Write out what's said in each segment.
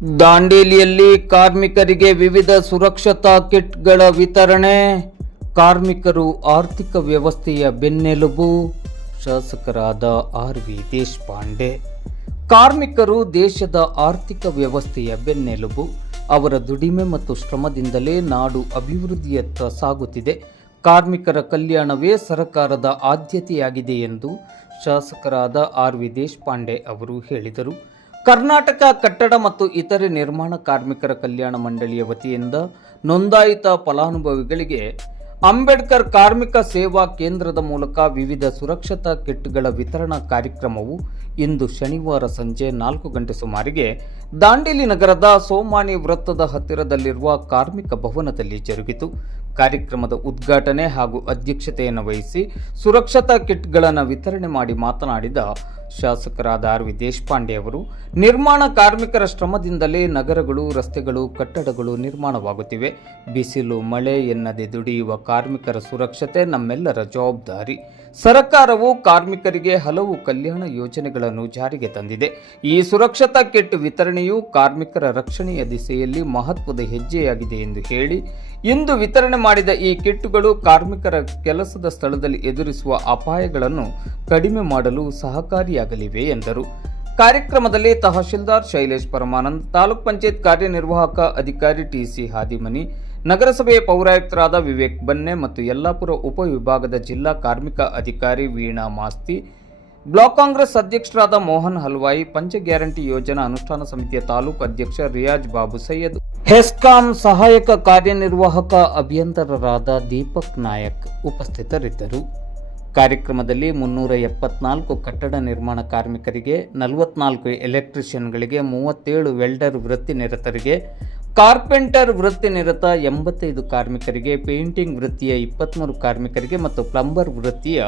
ದಾಂಡೇಲಿಯಲ್ಲಿ ಕಾರ್ಮಿಕರಿಗೆ ವಿವಿಧ ಸುರಕ್ಷತಾ ಕಿಟ್ಗಳ ವಿತರಣೆ. ಕಾರ್ಮಿಕರು ಆರ್ಥಿಕ ವ್ಯವಸ್ಥೆಯ ಬೆನ್ನೆಲುಬು. ಶಾಸಕರಾದ ಆರ್.ವಿ. ದೇಶಪಾಂಡೆ. ಕಾರ್ಮಿಕರು ದೇಶದ ಆರ್ಥಿಕ ವ್ಯವಸ್ಥೆಯ ಬೆನ್ನೆಲುಬು. ಅವರ ದುಡಿಮೆ ಮತ್ತು ಶ್ರಮದಿಂದಲೇ ನಾಡು ಅಭಿವೃದ್ಧಿಯತ್ತ ಸಾಗುತ್ತಿದೆ. ಕಾರ್ಮಿಕರ ಕಲ್ಯಾಣವೇ ಸರ್ಕಾರದ ಆದ್ಯತೆಯಾಗಿದೆ ಎಂದು ಶಾಸಕರಾದ ಆರ್.ವಿ. ದೇಶಪಾಂಡೆ ಅವರು ಹೇಳಿದರು. ಕರ್ನಾಟಕ ಕಟ್ಟಡ ಮತ್ತು ಇತರೆ ನಿರ್ಮಾಣ ಕಾರ್ಮಿಕರ ಕಲ್ಯಾಣ ಮಂಡಳಿಯ ವತಿಯಿಂದ ನೋಂದಾಯಿತ ಫಲಾನುಭವಿಗಳಿಗೆ ಅಂಬೇಡ್ಕರ್ ಕಾರ್ಮಿಕ ಸೇವಾ ಕೇಂದ್ರದ ಮೂಲಕ ವಿವಿಧ ಸುರಕ್ಷತಾ ಕಿಟ್ಗಳ ವಿತರಣಾ ಕಾರ್ಯಕ್ರಮವು ಇಂದು ಶನಿವಾರ ಸಂಜೆ 4 ಗಂಟೆ ಸುಮಾರಿಗೆ ದಾಂಡೇಲಿ ನಗರದ ಸೋಮಾನಿ ವೃತ್ತದ ಹತ್ತಿರದಲ್ಲಿರುವ ಕಾರ್ಮಿಕ ಭವನದಲ್ಲಿ ಜರುಗಿತು. ಕಾರ್ಯಕ್ರಮದ ಉದ್ಘಾಟನೆ ಹಾಗೂ ಅಧ್ಯಕ್ಷತೆಯನ್ನು ವಹಿಸಿ ಸುರಕ್ಷತಾ ಕಿಟ್ಗಳನ್ನು ವಿತರಣೆ ಮಾಡಿ ಮಾತನಾಡಿದ ಶಾಸಕರಾದ ಆರ್.ವಿ. ದೇಶಪಾಂಡೆ ಅವರು, ನಿರ್ಮಾಣ ಕಾರ್ಮಿಕರ ಶ್ರಮದಿಂದಲೇ ನಗರಗಳು, ರಸ್ತೆಗಳು, ಕಟ್ಟಡಗಳು ನಿರ್ಮಾಣವಾಗುತ್ತಿವೆ. ಬಿಸಿಲು ಮಳೆ ಎನ್ನದೆ ದುಡಿಯುವ ಕಾರ್ಮಿಕರ ಸುರಕ್ಷತೆ ನಮ್ಮೆಲ್ಲರ ಜವಾಬ್ದಾರಿ. ಸರ್ಕಾರವು ಕಾರ್ಮಿಕರಿಗೆ ಹಲವು ಕಲ್ಯಾಣ ಯೋಜನೆಗಳನ್ನು ಜಾರಿಗೆ ತಂದಿದೆ. ಈ ಸುರಕ್ಷತಾ ಕಿಟ್ ವಿತರಣೆಯು ಕಾರ್ಮಿಕರ ರಕ್ಷಣೆಯ ದಿಸೆಯಲ್ಲಿ ಮಹತ್ವದ ಹೆಜ್ಜೆಯಾಗಿದೆ ಎಂದು ಹೇಳಿ, ಇಂದು ವಿತರಣೆ ಮಾಡಿದ ಈ ಕಿಟ್ಗಳು ಕಾರ್ಮಿಕರ ಕೆಲಸದ ಸ್ಥಳದಲ್ಲಿ ಎದುರಿಸುವ ಅಪಾಯಗಳನ್ನು ಕಡಿಮೆ ಮಾಡಲು ಸಹಕಾರಿಯಾಗಲಿವೆ ಎಂದರು. ಕಾರ್ಯಕ್ರಮದಲ್ಲಿ ತಹಶೀಲ್ದಾರ್ ಶೈಲೇಶ್ ಪರಮಾನಂದ್, ತಾಲೂಕ್ ಪಂಚಾಯತ್ ಕಾರ್ಯನಿರ್ವಾಹಕ ಅಧಿಕಾರಿ ಟಿ.ಸಿ. ಹಾದಿಮನಿ, ನಗರಸಭೆ ಪೌರಾಯುಕ್ತರಾದ ವಿವೇಕ್ ಬನ್ನೆ ಮತ್ತು ಯಲ್ಲಾಪುರ ಉಪವಿಭಾಗದ ಜಿಲ್ಲಾ ಕಾರ್ಮಿಕ ಅಧಿಕಾರಿ ವೀಣಾ ಮಾಸ್ತಿ, ಬ್ಲಾಕ್ ಕಾಂಗ್ರೆಸ್ ಅಧ್ಯಕ್ಷರಾದ ಮೋಹನ್ ಹಲ್ವಾಯಿ, ಪಂಚ ಗ್ಯಾರಂಟಿ ಯೋಜನಾ ಅನುಷ್ಠಾನ ಸಮಿತಿಯ ತಾಲೂಕು ಅಧ್ಯಕ್ಷ ರಿಯಾಜ್ ಬಾಬು ಸೈಯದ್, ಹೆಸ್ಕಾಂ ಸಹಾಯಕ ಕಾರ್ಯನಿರ್ವಾಹಕ ಅಭಿಯಂತರರಾದ ದೀಪಕ್ ನಾಯಕ್ ಉಪಸ್ಥಿತರಿದ್ದರು. ಕಾರ್ಯಕ್ರಮದಲ್ಲಿ 374 ಕಟ್ಟಡ ನಿರ್ಮಾಣ ಕಾರ್ಮಿಕರಿಗೆ, 44 ಎಲೆಕ್ಟ್ರಿಷಿಯನ್ಗಳಿಗೆ, 37 ವೆಲ್ಡರ್ ವೃತ್ತಿನಿರತರಿಗೆ, ಕಾರ್ಪೆಂಟರ್ ವೃತ್ತಿನಿರತ 85 ಕಾರ್ಮಿಕರಿಗೆ, ಪೇಂಟಿಂಗ್ ವೃತ್ತಿಯ 23 ಕಾರ್ಮಿಕರಿಗೆ ಮತ್ತು ಪ್ಲಂಬರ್ ವೃತ್ತಿಯ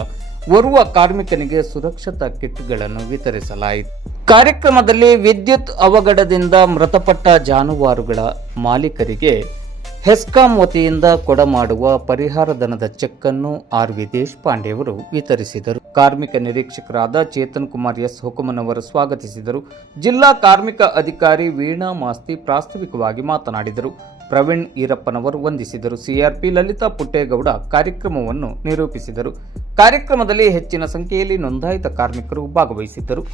ಓರ್ವ ಕಾರ್ಮಿಕನಿಗೆ ಸುರಕ್ಷತಾ ಕಿಟ್ಗಳನ್ನು ವಿತರಿಸಲಾಯಿತು. ಕಾರ್ಯಕ್ರಮದಲ್ಲಿ ವಿದ್ಯುತ್ ಅವಘಡದಿಂದ ಮೃತಪಟ್ಟ ಜಾನುವಾರುಗಳ ಮಾಲೀಕರಿಗೆ ಹೆಸ್ಕಾಂ ವತಿಯಿಂದ ಕೊಡಮಾಡುವ ಪರಿಹಾರ ಧನದ ಚೆಕ್ ಅನ್ನು ಆರ್.ವಿ. ದೇಶಪಾಂಡೆ ಅವರು ವಿತರಿಸಿದರು. ಕಾರ್ಮಿಕ ನಿರೀಕ್ಷಕರಾದ ಚೇತನ್ ಕುಮಾರ್ ಎಸ್ ಹುಕುಮನವರು ಸ್ವಾಗತಿಸಿದರು. ಜಿಲ್ಲಾ ಕಾರ್ಮಿಕ ಅಧಿಕಾರಿ ವೀಣಾ ಮಾಸ್ತಿ ಪ್ರಾಸ್ತಾವಿಕವಾಗಿ ಮಾತನಾಡಿದರು. ಪ್ರವೀಣ್ ಈರಪ್ಪನವರು ವಂದಿಸಿದರು. ಸಿಆರ್ಪಿ ಲಲಿತಾ ಪುಟ್ಟೇಗೌಡ ಕಾರ್ಯಕ್ರಮವನ್ನು ನಿರೂಪಿಸಿದರು. ಕಾರ್ಯಕ್ರಮದಲ್ಲಿ ಹೆಚ್ಚಿನ ಸಂಖ್ಯೆಯಲ್ಲಿ ನೋಂದಾಯಿತ ಕಾರ್ಮಿಕರು ಭಾಗವಹಿಸಿದ್ದರು.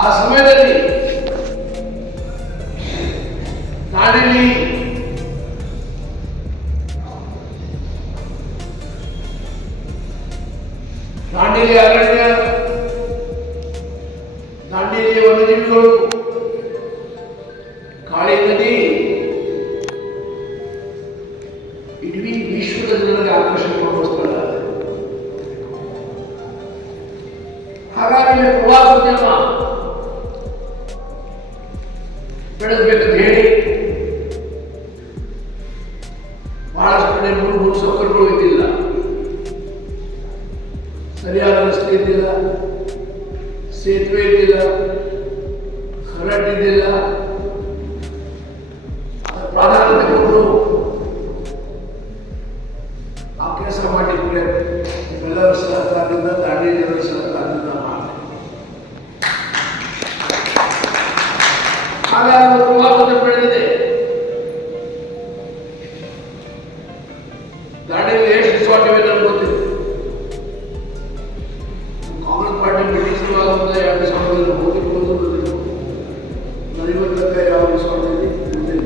ಆ ಸಮಯದಲ್ಲಿ ದಾಂಡೇಲಿ ಅರಣ್ಯ, ದಾಂಡೇಲಿಯ ವನ್ಯಜೀವಿಗಳು, ಕಾಳಿ ನದಿ ಇಡೀ ವಿಶ್ವದ ಜನರಿಗೆ ಆಕರ್ಷಣೆ ಮಾಡುವ ಸ್ಥಳ. ಹಾಗಾಗಿ ಪ್ರವಾಸೋದ್ಯಮ ಬೆಳೆಸಬೇಕಂತ ಹೇಳಿ ಬಹಳಷ್ಟು ಕಡೆ ಮೂಲಭೂತ ಸೌಕರ್ಯಗಳು ಇದ್ದಿಲ್ಲ, ಸರಿಯಾದ ರಸ್ತೆ ಇದ್ದಿಲ್ಲ, ಸೇತುವೆ ಇದ್ದಿಲ್ಲ, ಕರೆಂಟ್ ಇದ್ದಿಲ್ಲ. ಪ್ರಾಧಾನ್ಯತೆ ಕೊಟ್ಟು ಆ ಕೆಲಸ ಮಾಡಿ ಮಾಡಲಿಕ್ಕೆ ಎಲ್ಲರ ಸಹಕಾರದಿಂದ ದಾಂಡೇಲಿ ಜನರ ಸಹಕಾರದಿಂದ ಮಾಡಿದೆ. ಹಾಗಾಗಿ ಪ್ರವಾಸದ ಬೆಳೆದಿದೆ. ದಾಂಡೇಲಿ ಎಷ್ಟು ರಿಸಾರ್ಟ್ ಇವೆ ನನಗೆ ಗೊತ್ತಿದೆ. ಕಾಂಗ್ರೆಸ್ ಪಾರ್ಟಿ ಮೀಟಿಂಗ್ ಶುರುವಾಗುತ್ತದೆ 2000 ಹೋಗಿರ್ಬೋದು, ನನಗೆ ತನಕ ಯಾವ ರಿಸಾರ್ಟ್ ಇದೆ ಗೊತ್ತಿಲ್ಲ.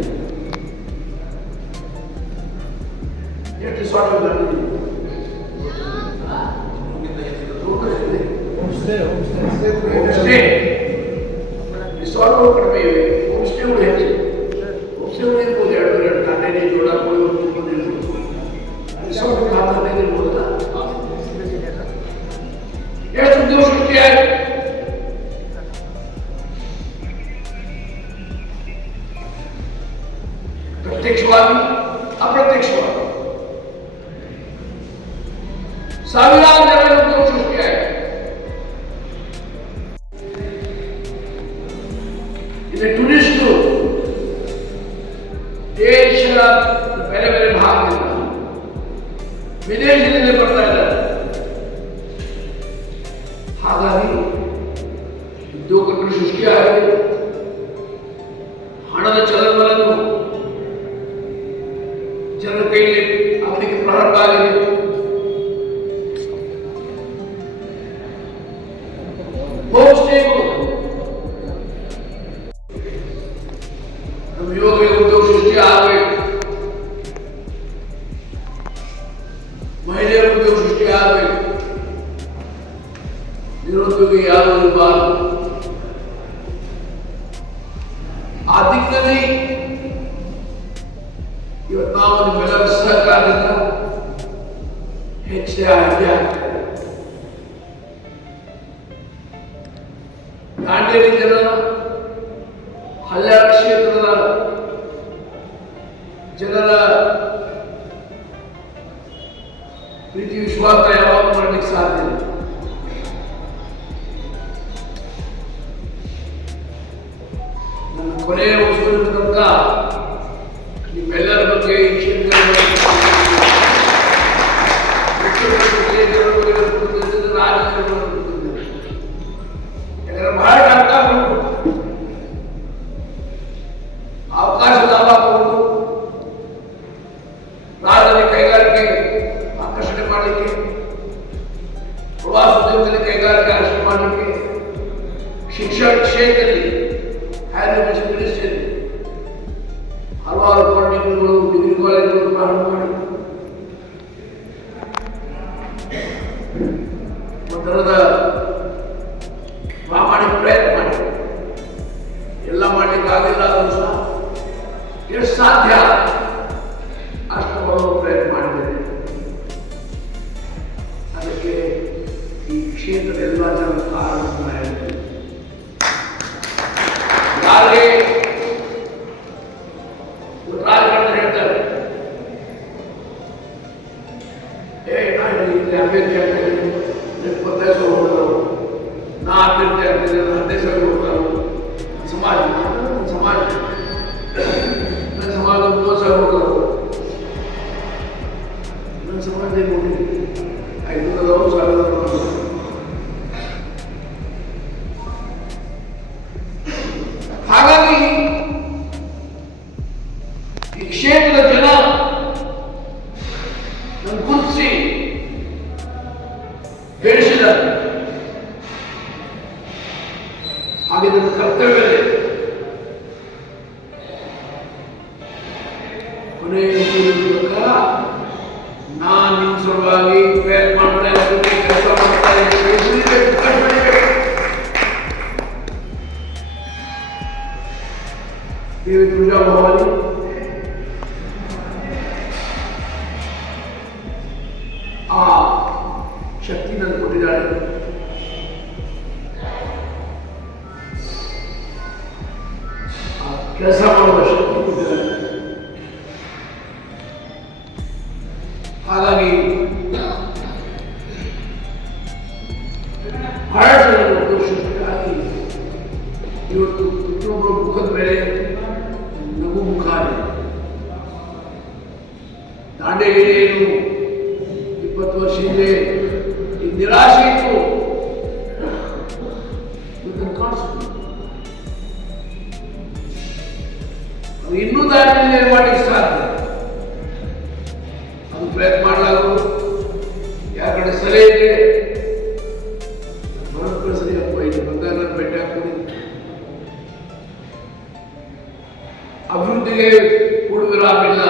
ಎಷ್ಟು ರಿಸಾರ್ಟ್ ಇದೆ ರಿಸಾರ್ಟ್ಗಳು ಕಡಿಮೆ ಇವೆ, ಹೋಮ್ ಸ್ಟೇಗಳು ಹೆಚ್ಚು. ಹೋಮ್ ಸ್ಟೇಗಳು ಇರ್ಬೋದು 2 ದಾಂಡೇಲಿ ಜೋಳ ರಿಸಾರ್ಟ್ 4-5 ಇರ್ಬೋದಲ್ಲ. ಎಷ್ಟು ಉದ್ಯೋಗ ಸೃಷ್ಟಿಯಾಗಿ ಪ್ರತ್ಯಕ್ಷವಾಗಿ ಅಪ್ರತ್ಯಕ್ಷವಾಗಿ ಸಾವಿರಾರು ಜನರ ಉದ್ಯೋಗ ಸೃಷ್ಟಿಯಾಗಿ. ಇದು ಟೂರಿಸ್ಟು ದೇಶದ ಬೇರೆ ಬೇರೆ ಭಾಗದಿಂದ ವಿದೇಶದಿಂದ ಬರ್ತಾ ಇದ್ದಾರೆ. ಹಾಗಾಗಿ ಉದ್ಯೋಗಗಳು ಸೃಷ್ಟಿಯಾಗಿ ಹಣದ ಚಲನವಲನ ಜನರ ಕೈಯಲ್ಲಿ ಆಗಲಿಕ್ಕೆ ಪ್ರಾರಂಭ ಆಗಿದೆ. ಹೋಮ್ ಸ್ಟೇಗಳು ನಮ್ಮ ಯುವಕರಿಗೆ ಉದ್ಯೋಗ ಸೃಷ್ಟಿ ಆಗಬೇಕು, ಮಹಿಳೆಯರ ಉದ್ಯೋಗ ಸೃಷ್ಟಿ ಆಗಬೇಕು, ನಿರುದ್ಯೋಗಿ ಯಾರು ಇರಬಾರದು. ಆ ದಿಕ್ಕಿನಲ್ಲಿ ಇವತ್ತು ನಾವು ನಿಮ್ಮೆಲ್ಲರ ಸಹಕಾರದಿಂದ ಹೆಚ್ಚೆ ಆಯ್ಕೆ ಆಗ್ತದೆ. ದಾಂಡೇಲಿ ಜನರ ಹಲ್ಯಾಳ ಕ್ಷೇತ್ರದ ಜನರ ಪ್ರೀತಿ ವಿಶ್ವಾಸ ಯಾವಾಗ ಮಾಡಲಿಕ್ಕೆ ಸಾಧ್ಯ ಇಲ್ಲ. ನನ್ನ ಕೊನೆಯ ವಸ್ತುವಿನ ತನಕ ನಿಮ್ಮೆಲ್ಲರ ಬಗ್ಗೆ ಈ ಕ್ಷೇತ್ರದಲ್ಲಿ ಬಹಳ ಅವಕಾಶ ಲಾಭ ತಗೊಂಡು ರಾಜ್ಯದಲ್ಲಿ ಕೈಗಾರಿಕೆ ಆಕರ್ಷಣೆ ಮಾಡಲಿಕ್ಕೆ, ಪ್ರವಾಸೋದ್ಯಮದಲ್ಲಿ ಕೈಗಾರಿಕೆ ಆಕರ್ಷಣೆ ಮಾಡಲಿಕ್ಕೆ, ಶಿಕ್ಷಣ ಕ್ಷೇತ್ರದಲ್ಲಿ ಹೈಯರ್ ಎಜುಕೇಶನ್ ಮಿನಿಸ್ಟ್ರಿಯಲ್ಲಿ ಹಲವಾರು ಪಾಲಿಟೆಕ್ನಿಕ್ಗಳು, ಡಿಗ್ರಿ ಕಾಲೇಜುಗಳು ಪ್ರಾರಂಭ ಮಾಡಿ ಒಂಥರದ ಪ್ರಾಮಾಣಿಕ ಪ್ರಯತ್ನ ಮಾಡಿ ಎಲ್ಲ ಮಾಡಲಿಕ್ಕೆ ಆಗಿಲ್ಲ ಆದರೂ ಸಹ ಎಷ್ಟು ಸಾಧ್ಯ ಅಷ್ಟು ಬರುವ ಪ್ರಯತ್ನ ಮಾಡಿದ್ದೇನೆ. ಅದಕ್ಕೆ ಈ ಕ್ಷೇತ್ರದ ಎಲ್ಲ ಜನರ ಕಾರಣ ಹೇಳ್ತೇನೆ. ಯಾರಿಗೆ ರಾಜಕಾರಣ ಹೇಳ್ತಾರೆ, ನಾನು ಇಲ್ಲಿ ಅಭ್ಯರ್ಥಿ ಆಗ್ತೇನೆ, 25 ಹೋಗ್ತಾರೆ, ನಾ ಅಭ್ಯರ್ಥಿ ಆಗ್ತೇನೆ, 15 ಹೋಗ್ತಾರೆ. ಸಮಾಜ ಸಮಾಜ ನನ್ನ ಸಮಾಜ 30,000 ಹೋಗ್ತಾರೆ. ನನ್ನ ಸಮಾಜದಲ್ಲಿ ನೋಡಿ 500,000 ಹಾಗಾಗಿ ಈ ಕ್ಷೇತ್ರದ ಜನ ಗುರುತಿಸಿ ಬೆಳೆಸಿದ್ದಾರೆ. ಹಾಗೆ ನನ್ನ ಕರ್ತವ್ಯವಿದೆ. ಕೊನೆಯ ನಾನು ನಿಮ್ಮ ಸಲುವಾಗಿ ಪ್ರಯತ್ನ ಮಾಡ್ತಾ ಇದ್ದೀನಿ, ಕೆಲಸ ಮಾಡ್ತಾ ಇದ್ದೀನಿ. ದೇವಿ ತುಳಜಾ ಭವಾನಿ ಆ ಶಕ್ತಿ ನನಗೆ ಕೊಟ್ಟಿದ್ದಾಳೆ. ಕೆಲಸ ಮಾಡುವ ಶಕ್ತಿ ಕೊಟ್ಟಿದ್ದಾಳೆ. ಹಾಗಾಗಿ ಬಹಳ ಜನರು ಸೃಷ್ಟಿಯಾಗಿ ಇವತ್ತು ಪ್ರತಿಯೊಬ್ಬರ ಮುಖದ ಮೇಲೆ ನಗು ಮುಖ ಇದೆ. ದಾಂಡೇಲಿ 20 ವರ್ಷ ಇದೆ, ಈ ನಿರಾಶೆ ಇತ್ತು, ಇವತ್ತು ಕಾಣಿಸುತ್ತೆ. ಅದು ಇನ್ನೂ ದಾರಿಯಲ್ಲಿ ಮಾಡಲಿಕ್ಕೆ ಸಾಧ್ಯ. ಅದು ಪ್ರಯತ್ನ ಮಾಡಲಾಗದು. ಯಾವ ಕಡೆ ಸಲಹೆ ಇದೆ ಸರಿ ಅಥವಾ ಇದು ಬಂದಾಗ ಭೇಟಿ ಹಾಕೋದು. ಅಭಿವೃದ್ಧಿಗೆ ಪೂರ್ಣವಿರಾಮಿಲ್ಲ,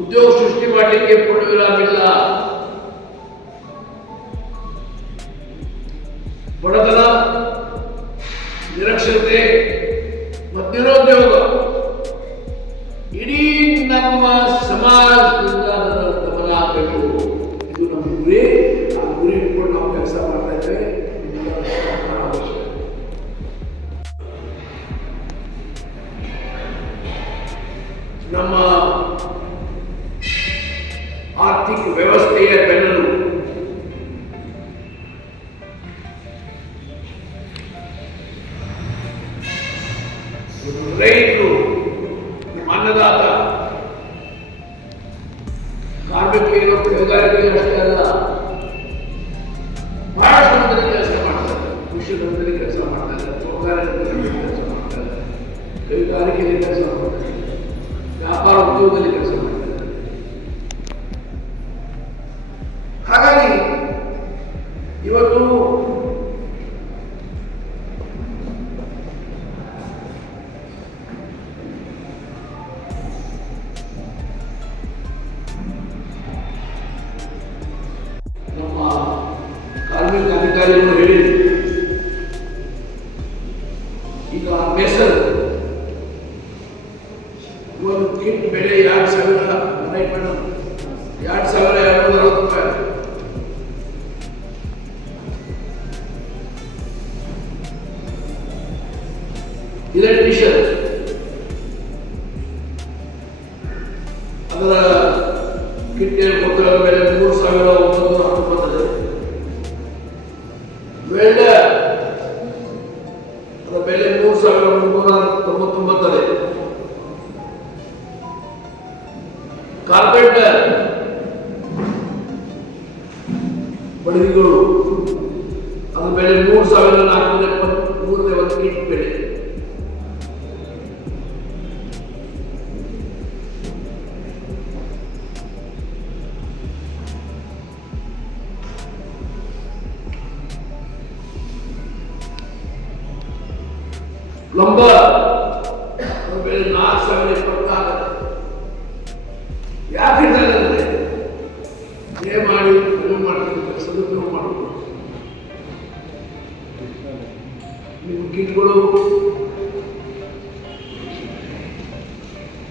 ಉದ್ಯೋಗ ಸೃಷ್ಟಿ ಮಾಡಲಿಕ್ಕೆ ಪೂರ್ಣವಿರಾಮಿಲ್ಲ, ಬಡತನ, ನಿರಕ್ಷರತೆ ಮತ್ತು ನಿರುದ್ಯೋಗ ಇಡೀ ನಮ್ಮ ಸಮಾಜದಿಂದ ಗಮನ ಆಗಬೇಕು. ಇದು ನಮ್ಮ ಗುರಿ. ಆ ಗುರಿ ಇಟ್ಕೊಂಡು ನಾವು ಕೆಲಸ ಮಾಡ್ತಾ ಇದ್ದೇವೆ. ನಮ್ಮ ಆರ್ಥಿಕ ವ್ಯವಸ್ಥೆಯ ಬೆನ್ನೆಲುಬು ರೈತರು, ಅನ್ನದಾತ, ಕಾರ್ಮಿಕರು, ಕೈಗಾರಿಕೆಗಳು ಅಷ್ಟೇ ಅಲ್ಲ, ಬಹಳಷ್ಟು ಮಂದಿ ಕೆಲಸ ಮಾಡ್ತಾರೆ. ಕೃಷಿ ರಂಗದಲ್ಲಿ ಕೆಲಸ ಮಾಡ್ತಾರೆ, ತೋಟಗಾರಿಕೆಯಲ್ಲಿ ಕೆಲಸ ಮಾಡ್ತಾರೆ, ಕೈಗಾರಿಕೆಯಲ್ಲಿ ಕೆಲಸ ಮಾಡ್ತಾರೆ, ವ್ಯಾಪಾರ ಉದ್ಯೋಗದಲ್ಲಿ ಕೆಲಸ ಮಾಡ್ತಾರೆ. ಹಾಗಾಗಿ ಇವತ್ತು ನಮ್ಮ ಕಾರ್ಮಿಕ ಅಧಿಕಾರಿಗಳು ಹೇಳಿದರು, ಈಗ ಬೇಸರ ಒಂದು ಕಿಟ್ ಬೆಲೆ 2,260 ರೂಪಾಯಿ. ಎಲೆಕ್ಟ್ರಿಷಿಯನ್ ಅದರ ಕಿಟ್ ಕೊಟ್ಟಿರೋ ಬೆಲೆ 3,919. ವೆಲ್ಡರ್ ಅದರ ಬೆಲೆ 3,399. ಕಾರ್ಪೆಂಟರ್ ಬಡಗಿಗಳು ಅದರ ಬೆಲೆ 3,473 ಒಂದು ಕಿಟ್ ಬೆಲೆ. ಪ್ಲಂಬರ್ ಬೆಲೆ 4,024. ಯಾಕೆ ಏ ಮಾಡಿ ಮಾಡ್ತೀವಿ, ಸದುಪಯೋಗ ಮಾಡಬೇಕು. ನಿಮ್ಮ ಕಿಟ್ಗಳು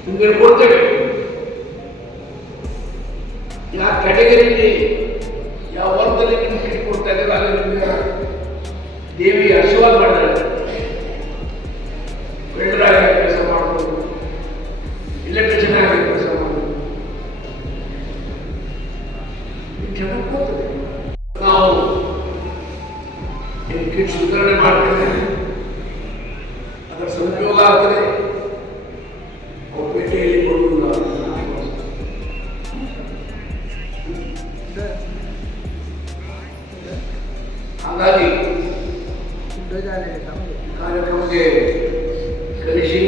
ನಿಮಗೆ ಕೊಡ್ತೇವೆ. ಯಾವ ಕ್ಯಾಟಗರಿಯಲ್ಲಿ ಯಾವ ವರ್ಗದಲ್ಲಿ ನಿಮ್ಗೆ ಕಿಟ್ ಕೊಡ್ತಾ ಇದ್ದೇವೆ ಆಗ ನಿಮಗೆ ದೇವಿ ಆಶೀರ್ವಾದ ಮಾಡ್ತಾರೆ. ವೆಲ್ಡರ್ ಆಗಿ ಕೆಲಸ ಮಾಡಬಹುದು, ಎಲೆಕ್ಟ್ರಿಷಿಯನ್ ಆಗಿ ಕೆಲಸ ಮಾಡಬಹುದು. ನಾವು ಕಿಟ್ ವಿತರಣೆ ಮಾಡ್ತೇವೆ, ಅದರ ಸದುಪಯೋಗ ಆಗ್ತದೆ. ಪೇಟೆಯಲ್ಲಿ ಬರುವುದಿಲ್ಲ. ಹಾಗಾಗಿ ಕಾರ್ಯಕ್ರಮಕ್ಕೆ ಕರೆಸಿ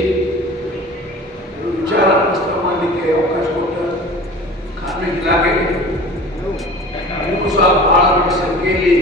ವಿಚಾರ ಪ್ರಸ್ತಾವ ಮಾಡಲಿಕ್ಕೆ ಅವಕಾಶ ಕೊಟ್ಟ ಕಾರ್ಮಿಕ ಇಲಾಖೆಗೆ ಸಹ ಬಹಳ ದೊಡ್ಡ ಸಂಖ್ಯೆಯಲ್ಲಿ